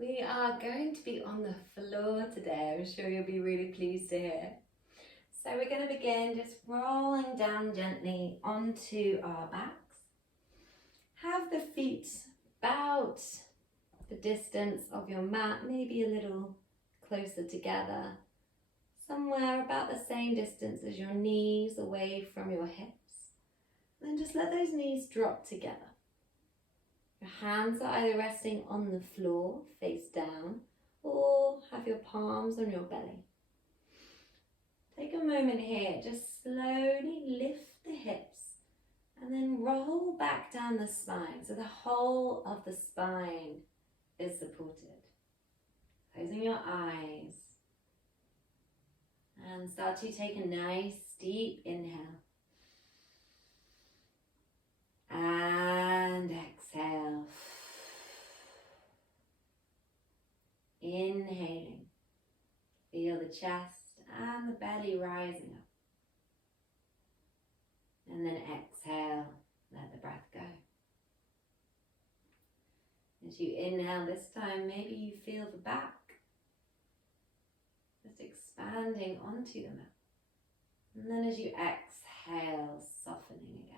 We are going to be on the floor today. I'm sure you'll be really pleased to hear. So we're going to begin just rolling down gently onto our backs. Have the feet about the distance of your mat, maybe a little closer together. Somewhere about the same distance as your knees away from your hips. Then just let those knees drop together. Your hands are either resting on the floor, face down, or have your palms on your belly. Take a moment here, just slowly lift the hips and then roll back down the spine so the whole of the spine is supported. Closing your eyes and start to take a nice deep inhale. And exhale. Inhaling. Feel the chest and the belly rising up. And then exhale. Let the breath go. As you inhale this time, maybe you feel the back just expanding onto the mat. And then as you exhale, softening again.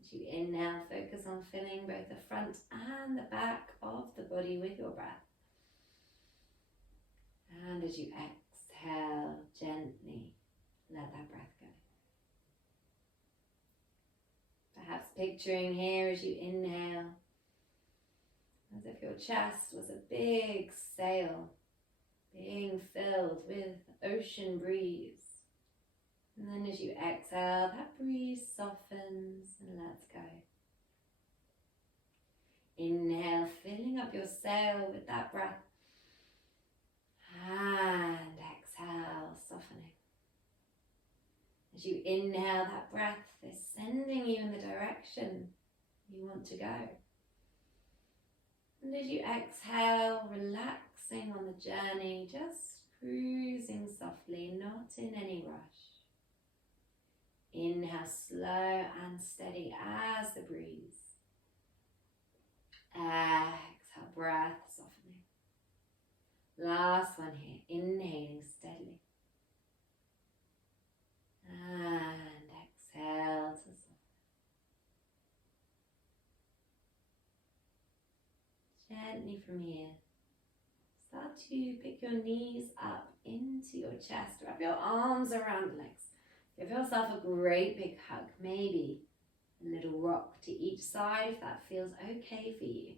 As you inhale, focus on filling both the front and the back of the body with your breath. And as you exhale, gently let that breath go. Perhaps picturing here as you inhale, as if your chest was a big sail being filled with ocean breeze. And then as you exhale, that breeze softens and lets go. Inhale, filling up your sail with that breath. And exhale, softening. As you inhale, that breath is sending you in the direction you want to go. And as you exhale, relaxing on the journey, just cruising softly, not in any rush. Inhale slow and steady as the breeze. Exhale, breath softening. Last one here, inhaling steadily. And exhale to soften. Gently from here, start to pick your knees up into your chest. Wrap your arms around the legs. Give yourself a great big hug, maybe a little rock to each side if that feels okay for you.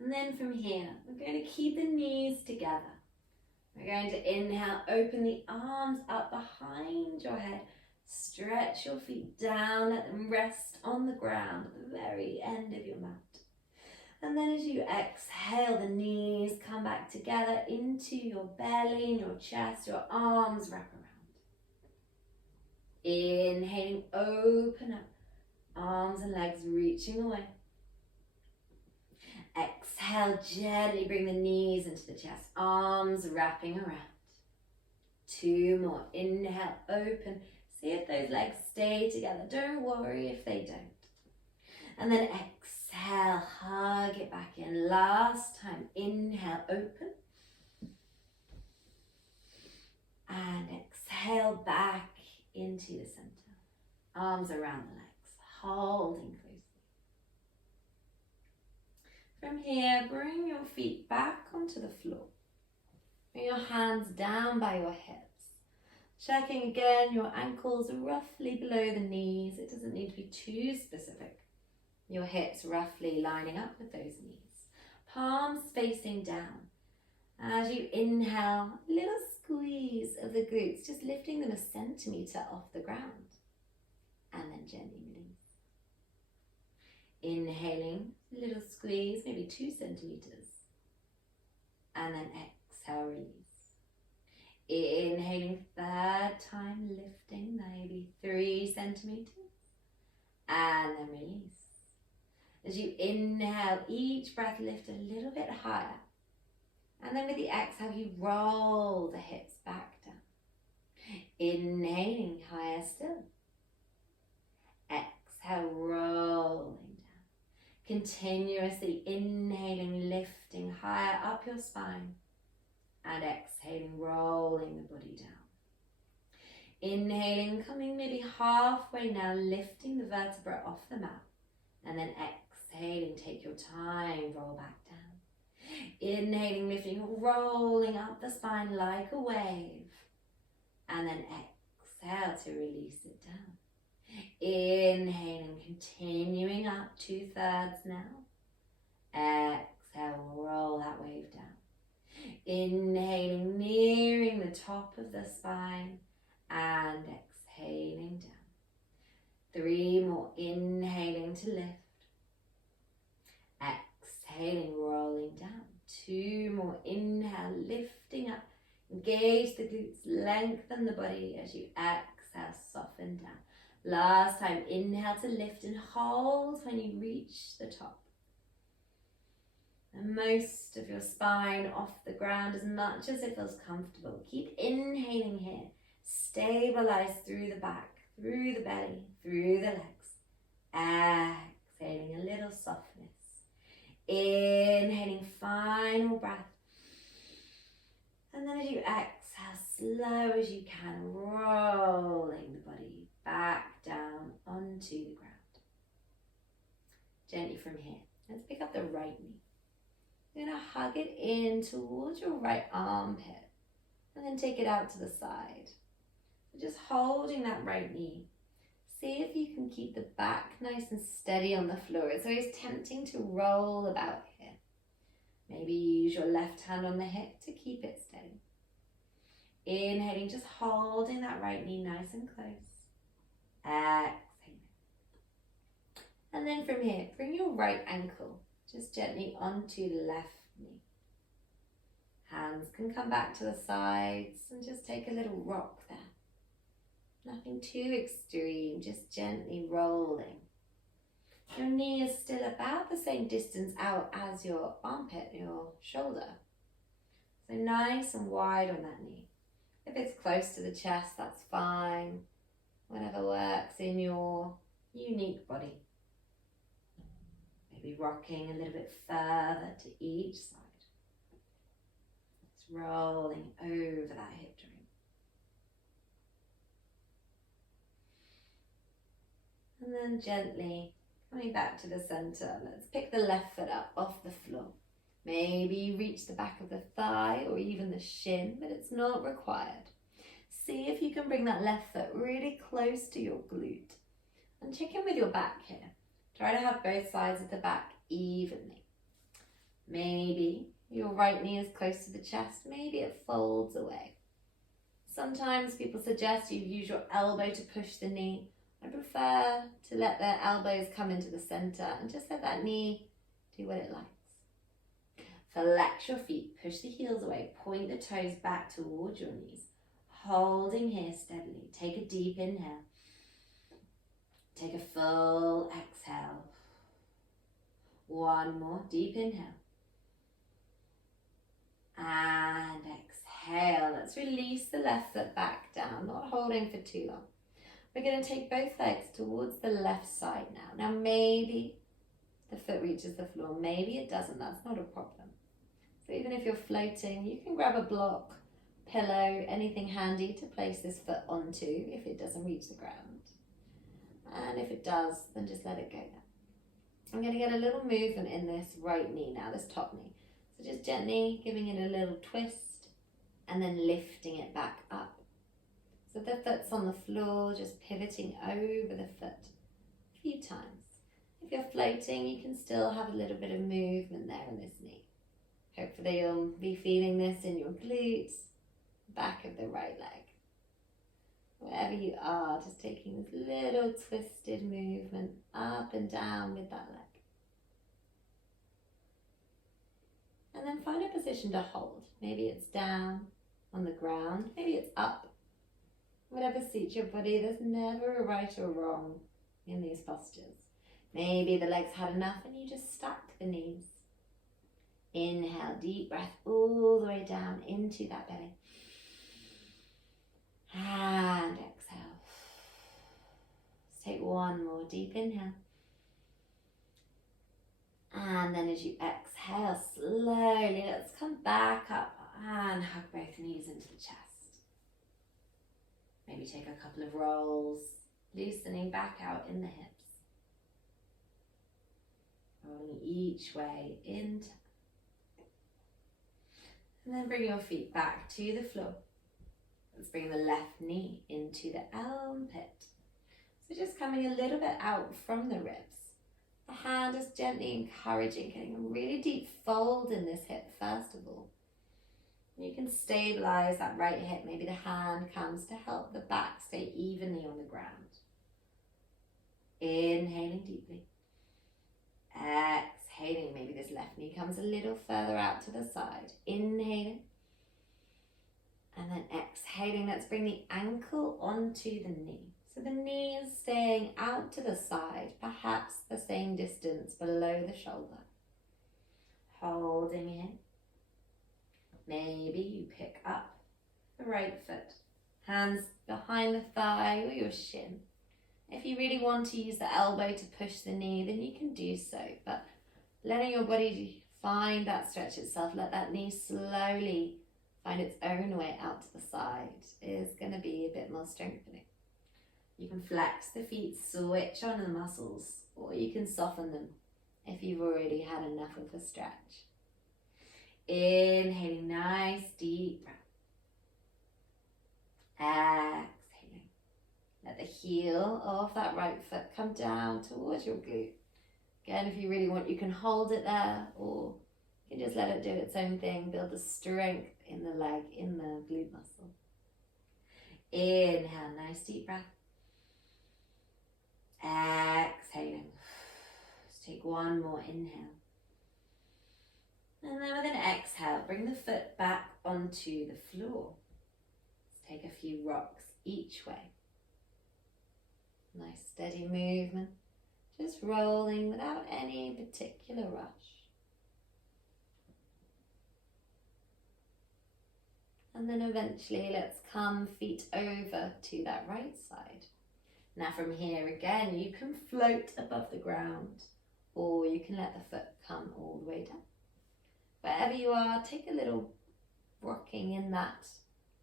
And then from here, we're going to keep the knees together. We're going to inhale, open the arms up behind your head. Stretch your feet down, let them rest on the ground at the very end of your mat. And then as you exhale, the knees come back together into your belly and your chest, your arms wrap around. Inhaling, open up, arms and legs reaching away. Exhale, gently bring the knees into the chest, arms wrapping around. 2 more, inhale, open. See if those legs stay together. Don't worry if they don't. And then exhale, hug it back in. Last time, inhale, open. And exhale back into the center. Arms around the legs, holding closely. From here, bring your feet back onto the floor. Bring your hands down by your hips. Checking again, your ankles are roughly below the knees. It doesn't need to be too specific. Your hips roughly lining up with those knees. Palms facing down. As you inhale, a little squeeze of the glutes, just lifting them a centimetre off the ground. And then gently release. Inhaling, a little squeeze, maybe 2 centimetres. And then exhale, release. Inhaling, 3rd time, lifting, maybe 3 centimetres. And then release. As you inhale, each breath lift a little bit higher. And then with the exhale, you roll the hips back down. Inhaling, higher still. Exhale, rolling down. Continuously inhaling, lifting higher up your spine, and exhaling, rolling the body down. Inhaling, coming maybe halfway now, lifting the vertebra off the mat, and then exhaling, take your time, roll back down. Inhaling, lifting, rolling up the spine like a wave, and then exhale to release it down. Inhaling, continuing up 2/3 now. Exhale, roll that wave down. Inhaling, nearing the top of the spine, and exhaling down. 3 more, inhaling to lift. Exhaling, rolling down. 2 more, inhale, lifting up. Engage the glutes, lengthen the body as you exhale, soften down. Last time, inhale to lift and hold when you reach the top. And most of your spine off the ground as much as it feels comfortable. Keep inhaling here. Stabilize through the back, through the belly, through the legs. Exhaling a little softness. Inhaling, final breath. And then as you exhale, slow as you can, rolling the body back down onto the ground. Gently from here, let's pick up the right knee. You're going to hug it in towards your right armpit and then take it out to the side. So just holding that right knee. See if you can keep the back nice and steady on the floor. It's always tempting to roll about here. Maybe use your left hand on the hip to keep it steady. Inhaling, just holding that right knee nice and close. Exhaling. And then from here, bring your right ankle just gently onto the left knee. Hands can come back to the sides and just take a little rock there. Nothing too extreme, just gently rolling. Your knee is still about the same distance out as your armpit, your shoulder. So nice and wide on that knee. If it's close to the chest, that's fine. Whatever works in your unique body. Maybe rocking a little bit further to each side. Just rolling over that hip joint. And then gently coming back to the center. Let's pick the left foot up off the floor. Maybe reach the back of the thigh or even the shin, but it's not required. See if you can bring that left foot really close to your glute. And check in with your back here. Try to have both sides of the back evenly. Maybe your right knee is close to the chest. Maybe it folds away. Sometimes people suggest you use your elbow to push the knee. I prefer to let their elbows come into the center and just let that knee do what it likes. Flex your feet, push the heels away, point the toes back towards your knees. Holding here steadily. Take a deep inhale. Take a full exhale. One more deep inhale. And exhale. Let's release the left foot back down, not holding for too long. We're going to take both legs towards the left side now. Now maybe the foot reaches the floor, maybe it doesn't, that's not a problem. So even if you're floating, you can grab a block, pillow, anything handy to place this foot onto if it doesn't reach the ground. And if it does, then just let it go there. I'm going to get a little movement in this right knee now, this top knee. So just gently giving it a little twist and then lifting it back up. So the foot's on the floor, just pivoting over the foot a few times. If you're floating, you can still have a little bit of movement there in this knee. Hopefully you'll be feeling this in your glutes, back of the right leg. Wherever you are, just taking this little twisted movement up and down with that leg. And then find a position to hold. Maybe it's down on the ground, maybe it's up. Whatever suits your body, there's never a right or wrong in these postures. Maybe the legs had enough and you just stack the knees. Inhale, deep breath all the way down into that belly. And exhale. Let's take one more deep inhale. And then as you exhale, slowly, let's come back up and hug both knees into the chest. Maybe take a couple of rolls, loosening back out in the hips. Rolling each way into. And then bring your feet back to the floor. Let's bring the left knee into the armpit. So just coming a little bit out from the ribs. The hand is gently encouraging, getting a really deep fold in this hip first of all. You can stabilize that right hip. Maybe the hand comes to help the back stay evenly on the ground. Inhaling deeply. Exhaling, maybe this left knee comes a little further out to the side. Inhaling. And then exhaling, let's bring the ankle onto the knee. So the knee is staying out to the side, perhaps the same distance below the shoulder. Holding in. Maybe you pick up the right foot. Hands behind the thigh or your shin. If you really want to use the elbow to push the knee, then you can do so. But letting your body find that stretch itself, let that knee slowly find its own way out to the side is going to be a bit more strengthening. You can flex the feet, switch on the muscles, or you can soften them if you've already had enough of a stretch. Inhaling, nice deep breath. Exhaling. Let the heel of that right foot come down towards your glute. Again, if you really want, you can hold it there, or you can just let it do its own thing. Build the strength in the leg, in the glute muscle. Inhale, nice deep breath. Exhaling. Let's take one more inhale. And then with an exhale, bring the foot back onto the floor. Let's take a few rocks each way. Nice steady movement. Just rolling without any particular rush. And then eventually let's come feet over to that right side. Now from here again, you can float above the ground, or you can let the foot come all the way down. Wherever you are, take a little rocking in that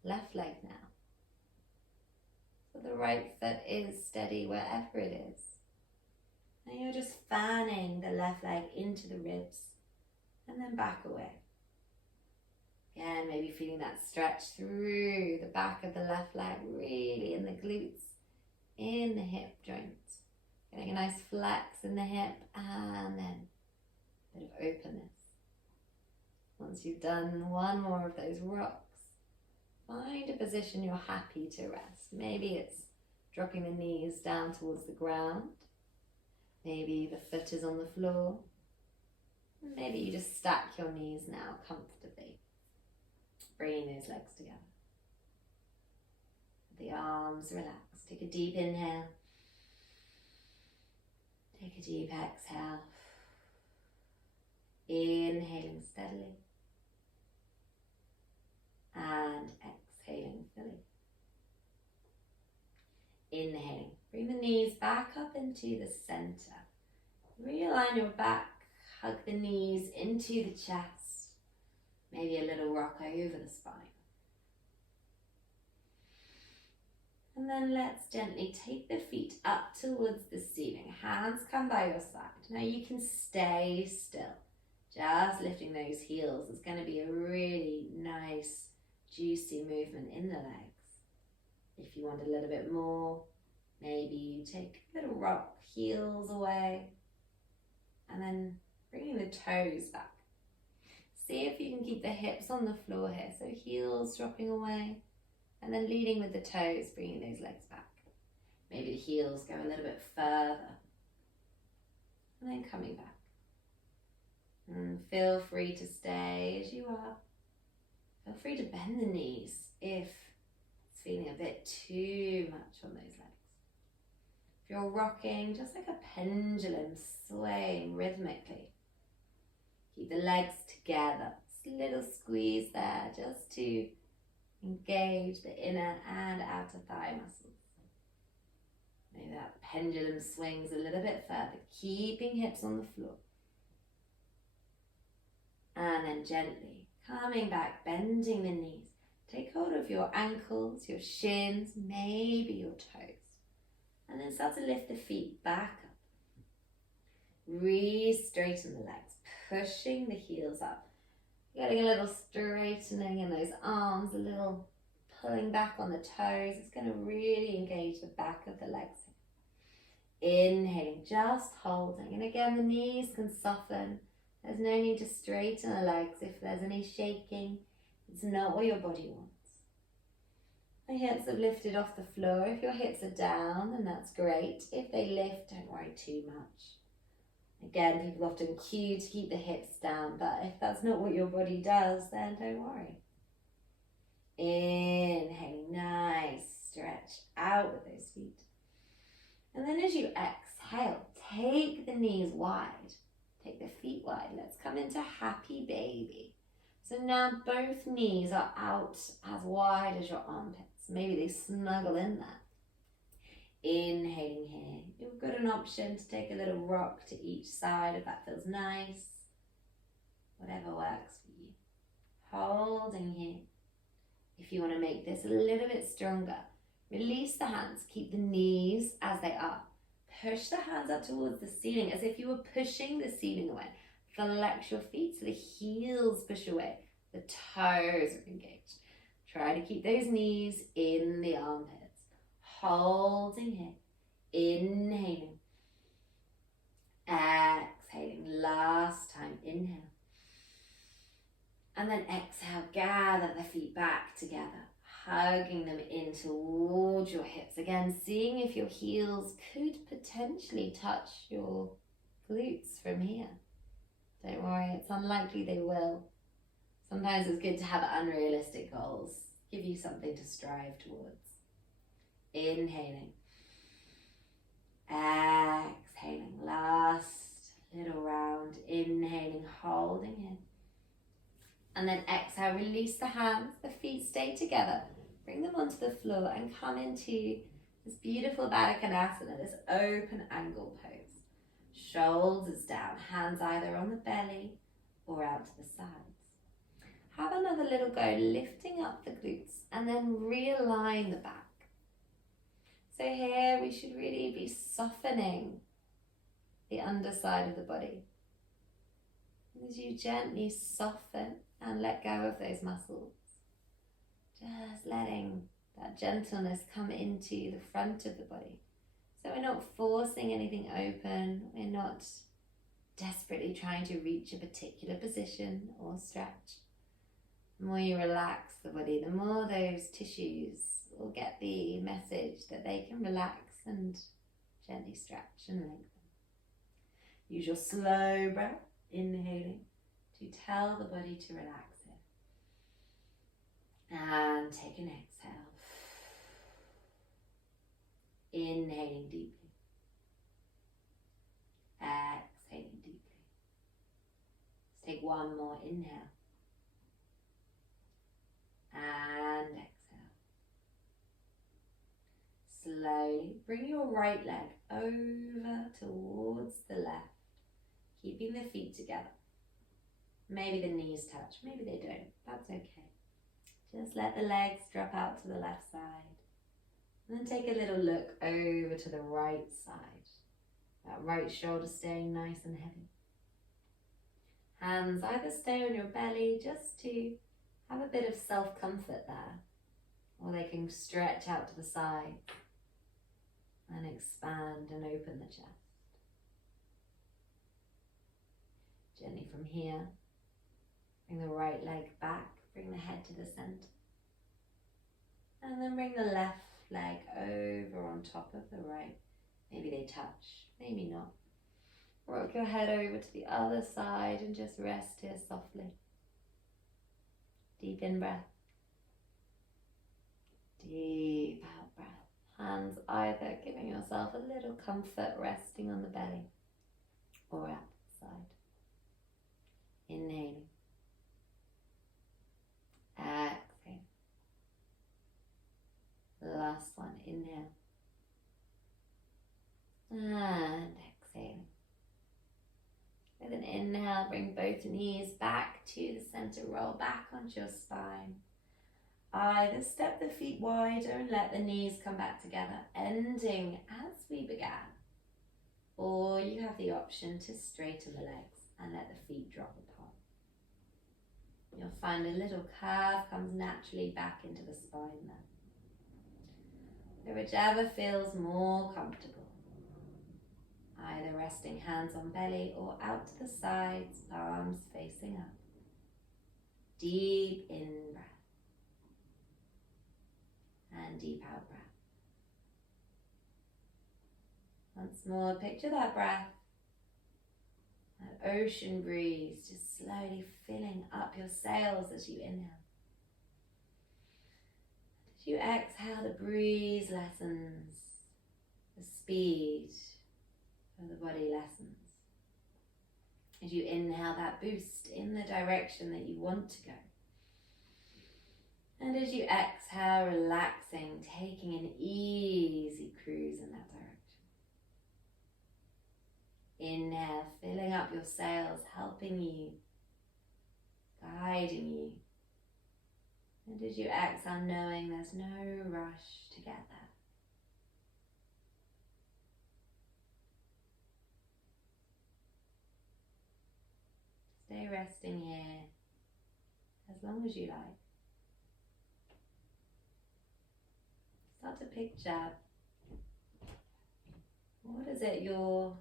left leg now. So the right foot is steady wherever it is. And you're just fanning the left leg into the ribs and then back away. Again, maybe feeling that stretch through the back of the left leg, really in the glutes, in the hip joints. Getting a nice flex in the hip and then a bit of openness. Once you've done one more of those rocks, find a position you're happy to rest. Maybe it's dropping the knees down towards the ground. Maybe the foot is on the floor. Maybe you just stack your knees now comfortably, bringing those legs together. The arms relax. Take a deep inhale. Take a deep exhale. Inhaling steadily. And exhaling fully. Inhaling. Bring the knees back up into the center. Realign your back. Hug the knees into the chest. Maybe a little rock over the spine. And then let's gently take the feet up towards the ceiling. Hands come by your side. Now you can stay still. Just lifting those heels is going to be a really nice, juicy movement in the legs. If you want a little bit more, maybe you take a little rock, heels away, and then bringing the toes back. See if you can keep the hips on the floor here. So heels dropping away. And then leading with the toes, bringing those legs back. Maybe the heels go a little bit further. And then coming back. And feel free to stay as you are. Feel free to bend the knees if it's feeling a bit too much on those legs. If you're rocking, just like a pendulum, swaying rhythmically. Keep the legs together. Just a little squeeze there, just to engage the inner and outer thigh muscles. Maybe that pendulum swings a little bit further, keeping hips on the floor. And then gently coming back, bending the knees. Take hold of your ankles, your shins, maybe your toes. And then start to lift the feet back up. Re-straighten the legs, pushing the heels up. Getting a little straightening in those arms, a little pulling back on the toes. It's going to really engage the back of the legs. Inhaling, just holding. And again, the knees can soften. There's no need to straighten the legs if there's any shaking. It's not what your body wants. The hips have lifted off the floor. If your hips are down, then that's great. If they lift, don't worry too much. Again, people often cue to keep the hips down, but if that's not what your body does, then don't worry. Inhaling, nice stretch out with those feet. And then as you exhale, take the knees wide, take the feet wide. Let's come into happy baby. So now both knees are out as wide as your armpits. Maybe they snuggle in there. Inhaling here. You've got an option to take a little rock to each side if that feels nice. Whatever works for you. Holding here. If you want to make this a little bit stronger, release the hands. Keep the knees as they are. Push the hands up towards the ceiling as if you were pushing the ceiling away. Flex your feet so the heels push away. The toes are engaged. Try to keep those knees in the armpits. Holding here. Inhaling. Exhaling. Last time. Inhale. And then exhale. Gather the feet back together. Hugging them in towards your hips. Again, seeing if your heels could potentially touch your glutes from here. Don't worry, it's unlikely they will. Sometimes it's good to have unrealistic goals. Give you something to strive towards. Inhaling. Exhaling. Last little round. Inhaling, holding in. And then exhale, release the hands. The feet stay together. Bring them onto the floor and come into this beautiful Baddha Konasana, this open angle pose. Shoulders down, hands either on the belly or out to the sides. Have another little go, lifting up the glutes and then realign the back. So here we should really be softening the underside of the body. As you gently soften and let go of those muscles, just letting that gentleness come into the front of the body. So we're not forcing anything open, we're not desperately trying to reach a particular position or stretch. The more you relax the body, the more those tissues will get the message that they can relax and gently stretch and lengthen. Use your slow breath, inhaling, to tell the body to relax it. And take an exhale. Inhaling deeply. Exhaling deeply. Let's take one more inhale. And exhale. Slowly bring your right leg over towards the left, keeping the feet together. Maybe the knees touch, maybe they don't. That's okay. Just let the legs drop out to the left side. And then take a little look over to the right side. That right shoulder staying nice and heavy. Hands either stay on your belly just to have a bit of self-comfort there. Or they can stretch out to the side and expand and open the chest. Gently from here, bring the right leg back, bring the head to the center. And then bring the left leg over on top of the right. Maybe they touch, maybe not. Rock your head over to the other side and just rest here softly. Deep in breath. Deep out breath. Hands either giving yourself a little comfort resting on the belly or out the side. Inhaling. Exhale. Last one, inhale. And exhaling. With an inhale, bring both knees back to the center, roll back onto your spine. Either step the feet wider and let the knees come back together, ending as we began. Or you have the option to straighten the legs and let the feet drop apart. You'll find a little curve comes naturally back into the spine there. So whichever feels more comfortable. Either resting hands on belly or out to the sides, palms facing up. Deep in breath. And deep out breath. Once more, picture that breath. That ocean breeze just slowly filling up your sails as you inhale. As you exhale, the breeze lessens, the speed of the body lessens. As you inhale, that boost in the direction that you want to go. And as you exhale, relaxing, taking an easy cruise in that direction. Inhale, filling up your sails, helping you, guiding you. And as you exhale, knowing there's no rush to get there. Stay resting here as long as you like. Start to picture, what is it you're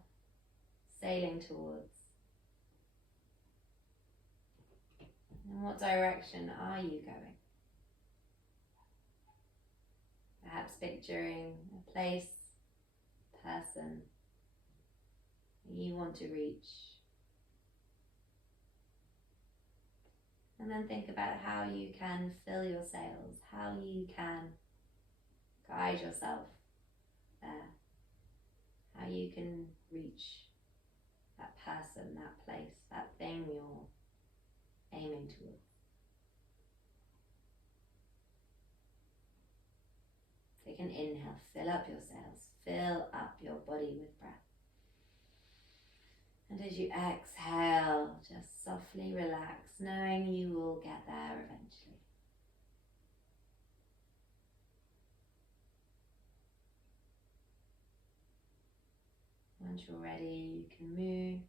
sailing towards? In what direction are you going? Perhaps picturing a place, person you want to reach. And then think about how you can fill your sails, how you can guide yourself there, how you can reach that person, that place, that thing you're aiming towards. Take an inhale, fill up your sails, fill up your body with breath. And as you exhale, just softly relax, knowing you will get there eventually. Once you're ready, you can move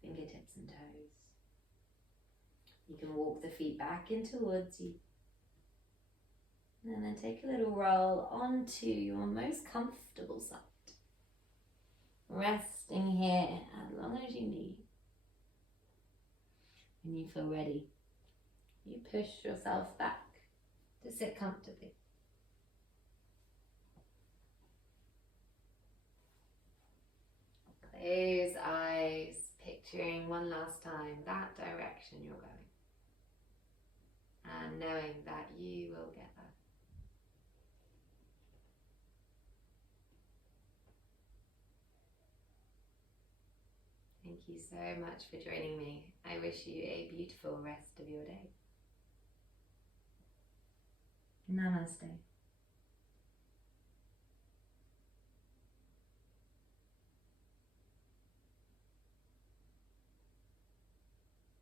fingertips and toes. You can walk the feet back in towards you. And then take a little roll onto your most comfortable side. Resting here as long as you need. When you feel ready, you push yourself back to sit comfortably. Close eyes, picturing one last time that direction you're going. And knowing that you will get there. Thank you so much for joining me. I wish you a beautiful rest of your day. Namaste.